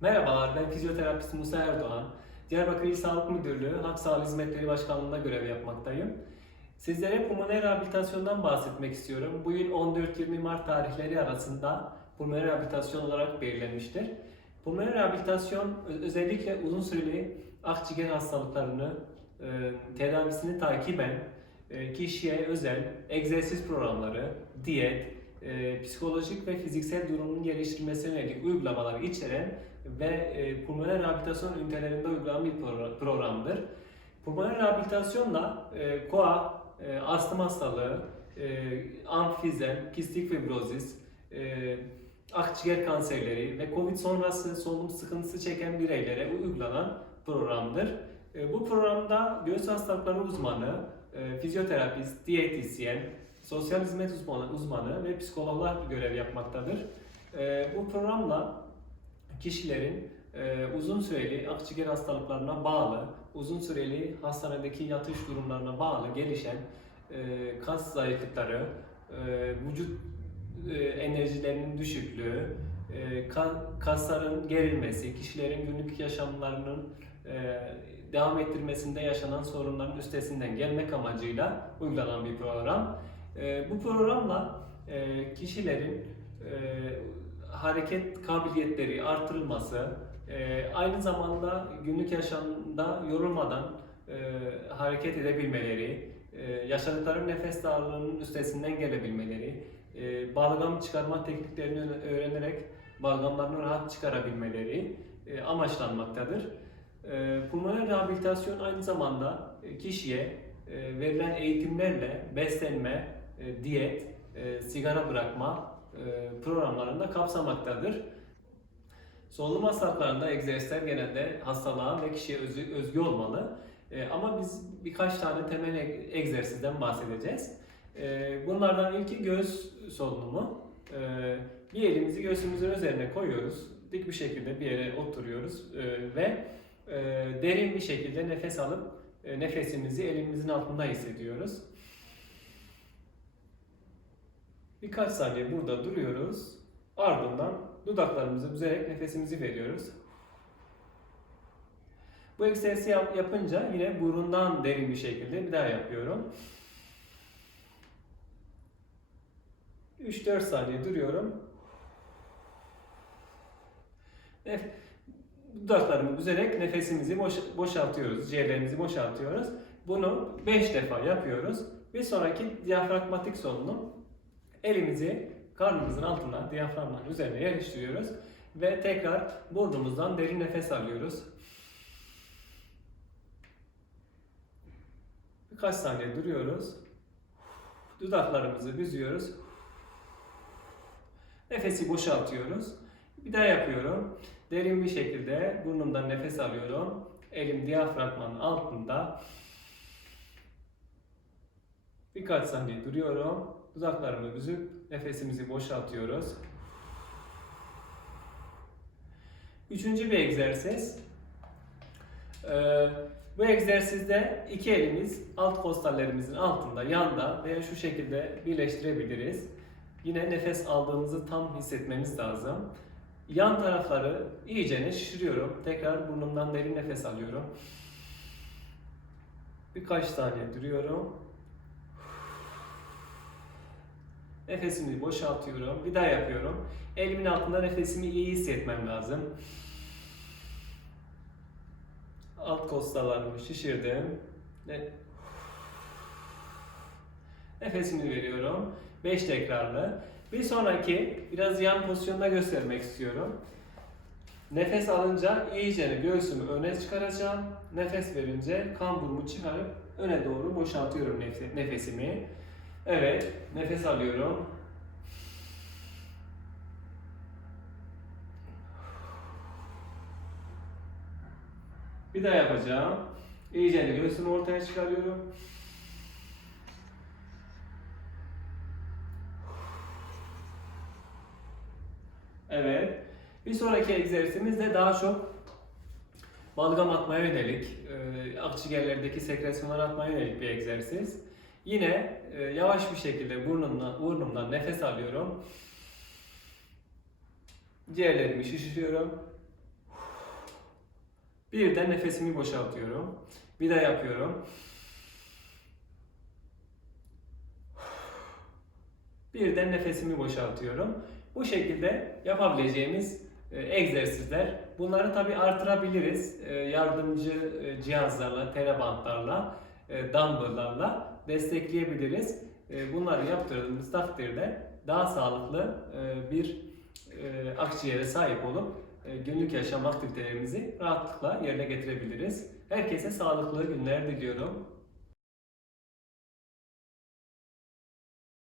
Merhabalar, ben fizyoterapist Musa Erdoğan. Diyarbakır İl Sağlık Müdürlüğü Halk Sağlığı Hizmetleri Başkanlığı'nda görev yapmaktayım. Sizlere pulmoner rehabilitasyondan bahsetmek istiyorum. Bu yıl 14-20 Mart tarihleri arasında pulmoner rehabilitasyon olarak belirlenmiştir. Pulmoner rehabilitasyon özellikle uzun süreli akciğer hastalıklarını e, tedavisini takiben e, kişiye özel egzersiz programları, diyet, e, psikolojik ve fiziksel durumun geliştirilmesine yönelik uygulamaları içeren ve e, pulmoner rehabilitasyon ünitelerinde uygulanan bir pro- programdır. Pulmoner rehabilitasyonla e, koa, e, astım hastalığı, amfizem, kistik fibrozis, akciğer kanserleri ve COVID sonrası solunum sıkıntısı çeken bireylere uygulanan programdır. Bu programda göğüs hastalıkları uzmanı, fizyoterapist, diyetisyen, sosyal hizmet uzmanı, uzmanı ve psikologlar görev yapmaktadır. Bu programla kişilerin e, uzun süreli akciğer hastalıklarına bağlı, uzun süreli hastanedeki yatış durumlarına bağlı gelişen e, kas zayıflıkları, e, vücut e, enerjilerinin düşüklüğü, ka- kasların gerilmesi, kişilerin günlük yaşamlarının devam ettirmesinde yaşanan sorunların üstesinden gelmek amacıyla uygulanan bir program. Bu programla kişilerin hareket kabiliyetleri artırılması, e, aynı zamanda günlük yaşamda yorulmadan e, hareket edebilmeleri, e, yaşadıkları nefes darlığının üstesinden gelebilmeleri, e, balgam çıkarma tekniklerini öğrenerek balgamlarını rahat çıkarabilmeleri e, amaçlanmaktadır. E, pulmoner rehabilitasyon aynı zamanda e, kişiye e, verilen eğitimlerle beslenme, e, diyet, e, sigara bırakma programlarında kapsamaktadır. Solunum hastalıklarında egzersizler genelde hastalığa ve kişiye özgü, özgü olmalı. E, ama biz birkaç tane temel e- egzersizden bahsedeceğiz. E, bunlardan ilki göğüs solunumu. E, bir elimizi göğsümüzün üzerine koyuyoruz. Dik bir şekilde bir yere oturuyoruz e, ve e, derin bir şekilde nefes alıp e, nefesimizi elimizin altında hissediyoruz. Birkaç saniye burada duruyoruz. Ardından dudaklarımızı büzerek nefesimizi veriyoruz. Bu egzersizi yap- yapınca yine burundan derin bir şekilde bir daha yapıyorum. 3-4 saniye duruyorum. Nef- dudaklarımı büzerek nefesimizi boş- boşaltıyoruz, ciğerlerimizi boşaltıyoruz. Bunu 5 defa yapıyoruz. Bir sonraki diyafragmatik solunum elimizi karnımızın altına, diyaframların üzerine yerleştiriyoruz ve tekrar burnumuzdan derin nefes alıyoruz. Birkaç saniye duruyoruz. Dudaklarımızı büzüyoruz. Nefesi boşaltıyoruz. Bir daha yapıyorum. Derin bir şekilde burnumdan nefes alıyorum. Elim diyafragmanın altında. Birkaç saniye duruyorum. Dudaklarımı büzüp nefesimizi boşaltıyoruz. Üçüncü bir egzersiz. Ee, bu egzersizde iki elimiz alt kostallerimizin altında, yanda veya şu şekilde birleştirebiliriz. Yine nefes aldığımızı tam hissetmemiz lazım. Yan tarafları iyicene şişiriyorum. Tekrar burnumdan derin nefes alıyorum. Birkaç saniye duruyorum. Nefesimi boşaltıyorum. Bir daha yapıyorum. Elimin altında nefesimi iyi hissetmem lazım. Alt kostalarımı şişirdim. Ne- Nefesimi veriyorum. 5 tekrarlı. Bir sonraki biraz yan pozisyonda göstermek istiyorum. Nefes alınca iyice göğsümü öne çıkaracağım. Nefes verince kamburumu çıkarıp öne doğru boşaltıyorum nef- nefesimi. Evet, nefes alıyorum. Bir daha yapacağım. İyice göğsümü ortaya çıkarıyorum. Evet. Bir sonraki egzersizimiz de daha çok balgam atmaya yönelik, e, akciğerlerdeki sekresyonları atmaya yönelik bir egzersiz. Yine e, yavaş bir şekilde burnumdan, burnumdan nefes alıyorum. Ciğerlerimi şişiriyorum. Birden nefesimi boşaltıyorum. Bir daha yapıyorum. Birden nefesimi boşaltıyorum. Bu şekilde yapabileceğimiz e, egzersizler. Bunları tabi artırabiliriz. E, Yardımcı e, cihazlarla, terabantlarla, e, dumbbell'larla destekleyebiliriz. E, Bunları yaptırdığımız takdirde daha sağlıklı e, bir e, akciğere sahip olup e, günlük yaşam aktivitelerimizi rahatlıkla yerine getirebiliriz. Herkese sağlıklı günler diliyorum.